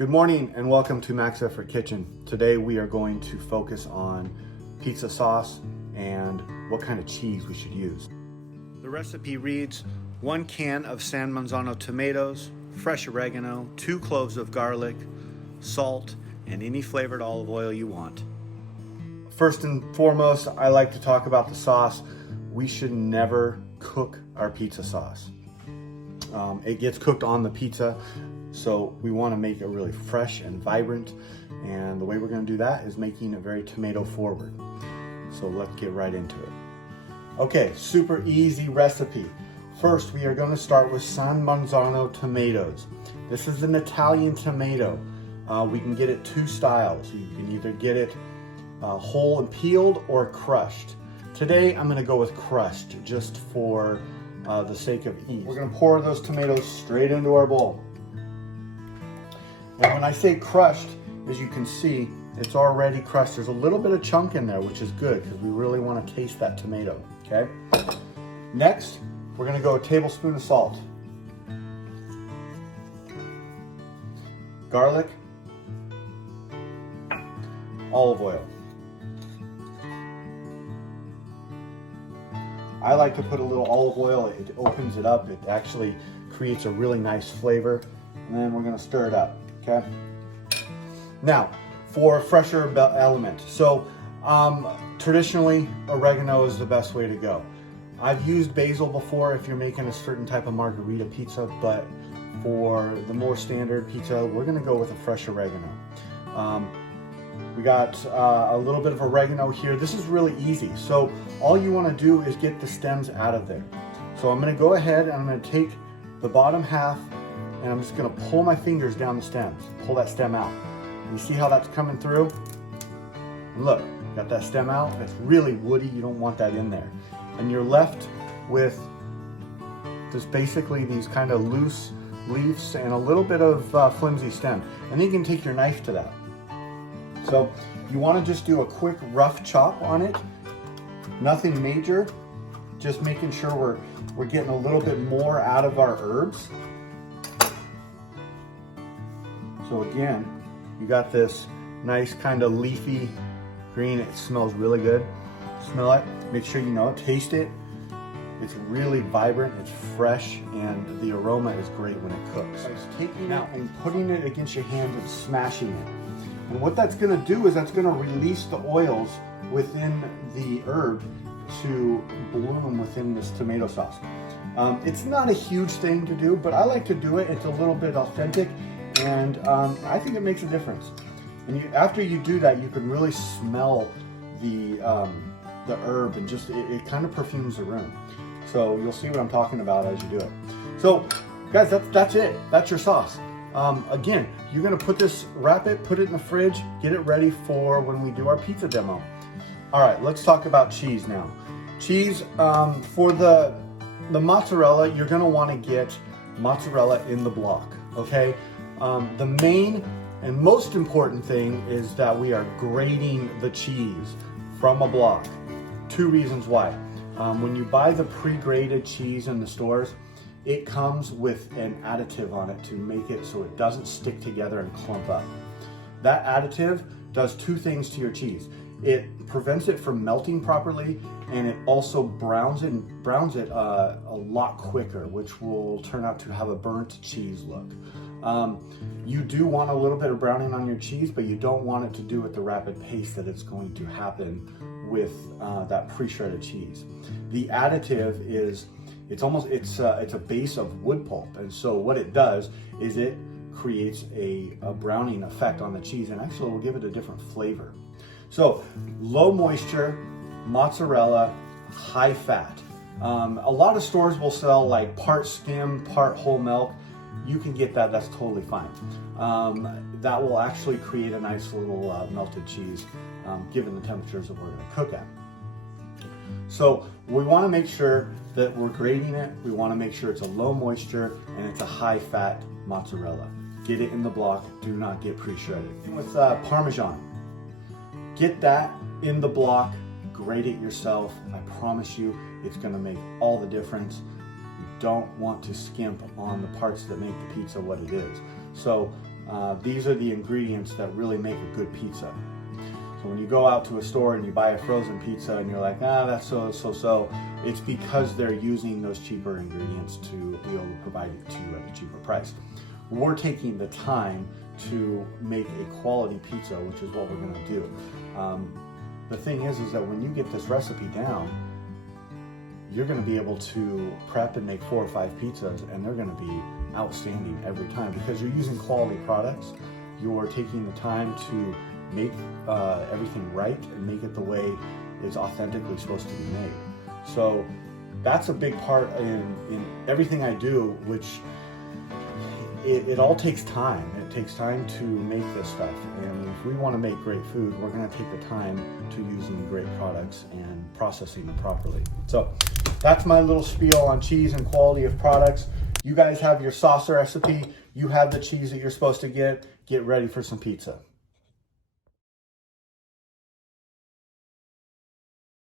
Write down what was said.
Good morning and welcome to Max Effort Kitchen. Today we are going to focus on pizza sauce and what kind of cheese we should use. The recipe reads 1 can of San Marzano tomatoes, fresh oregano, 2 cloves of garlic, salt, and any flavored olive oil you want. First and foremost, I like to talk about the sauce. We should never cook our pizza sauce. It gets cooked on the pizza. So we want to make it really fresh and vibrant, and the way we're going to do that is making it very tomato forward. So let's get right into it. Okay, super easy recipe. First, we are going to start with San Marzano tomatoes. This is an Italian tomato. We can get it 2 styles. You can either get it whole and peeled or crushed. Today I'm going to go with crushed just for the sake of ease. We're going to pour those tomatoes straight into our bowl. And when I say crushed, as you can see, it's already crushed. There's a little bit of chunk in there, which is good because we really want to taste that tomato, okay? Next, we're gonna go a tablespoon of salt, garlic, olive oil. I like to put a little olive oil. It opens it up. It actually creates a really nice flavor. And then we're gonna stir it up. Okay. Now, for a fresher element. So, traditionally, oregano is the best way to go. I've used basil before if you're making a certain type of margarita pizza, but for the more standard pizza, we're gonna go with a fresh oregano. We got a little bit of oregano here. This is really easy. So all you wanna do is get the stems out of there. So I'm gonna go ahead and I'm gonna take the bottom half and I'm just gonna pull my fingers down the stems, pull that stem out. You see how that's coming through? And look, got that stem out. It's really woody, you don't want that in there. And you're left with just basically these kind of loose leaves and a little bit of flimsy stem. And then you can take your knife to that. So you wanna just do a quick rough chop on it. Nothing major, just making sure we're getting a little bit more out of our herbs. So again, you got this nice kind of leafy green. It smells really good. Smell it, make sure you know it, taste it. It's really vibrant, it's fresh, and the aroma is great when it cooks. It's taking it and putting it against your hand and smashing it. And what that's gonna do is that's gonna release the oils within the herb to bloom within this tomato sauce. It's not a huge thing to do, but I like to do it. It's a little bit authentic. And I think it makes a difference. And after you do that, you can really smell the herb, and just it kind of perfumes the room. So you'll see what I'm talking about as you do it. So guys, that's it. That's your sauce. Again, you're gonna wrap it, put it in the fridge, get it ready for when we do our pizza demo. All right, let's talk about cheese now. Cheese, for the mozzarella, you're gonna wanna get mozzarella in the block, okay? The main and most important thing is that we are grating the cheese from a block. 2 reasons why. When you buy the pre-grated cheese in the stores, it comes with an additive on it to make it so it doesn't stick together and clump up. That additive does 2 things to your cheese. It prevents it from melting properly, and it also browns it a lot quicker, which will turn out to have a burnt cheese look. You do want a little bit of browning on your cheese, but you don't want it to do at the rapid pace that it's going to happen with that pre-shredded cheese. The additive is, it's a base of wood pulp, and so what it does is it creates a browning effect on the cheese, and actually will give it a different flavor. So low moisture, mozzarella, high fat. A lot of stores will sell like part skim, part whole milk. You can get that, that's totally fine. That will actually create a nice little melted cheese given the temperatures that we're gonna cook at. So we wanna make sure that we're grating it. We wanna make sure it's a low moisture and it's a high fat mozzarella. Get it in the block, do not get pre-shredded. With Parmesan, get that in the block, grate it yourself. I promise you, it's gonna make all the difference. You don't want to skimp on the parts that make the pizza what it is. So these are the ingredients that really make a good pizza. So when you go out to a store and you buy a frozen pizza and you're like, that's so, it's because they're using those cheaper ingredients to be able to provide it to you at a cheaper price. We're taking the time to make a quality pizza, which is what we're gonna do. The thing is that when you get this recipe down, you're gonna be able to prep and make 4 or 5 pizzas, and they're gonna be outstanding every time because you're using quality products. You're taking the time to make everything right and make it the way it's authentically supposed to be made. So that's a big part in everything I do, which it all takes time. It takes time to make this stuff. And if we want to make great food, we're going to take the time to using great products and processing them properly. So that's my little spiel on cheese and quality of products. You guys have your sauce recipe. You have the cheese that you're supposed to get. Get ready for some pizza.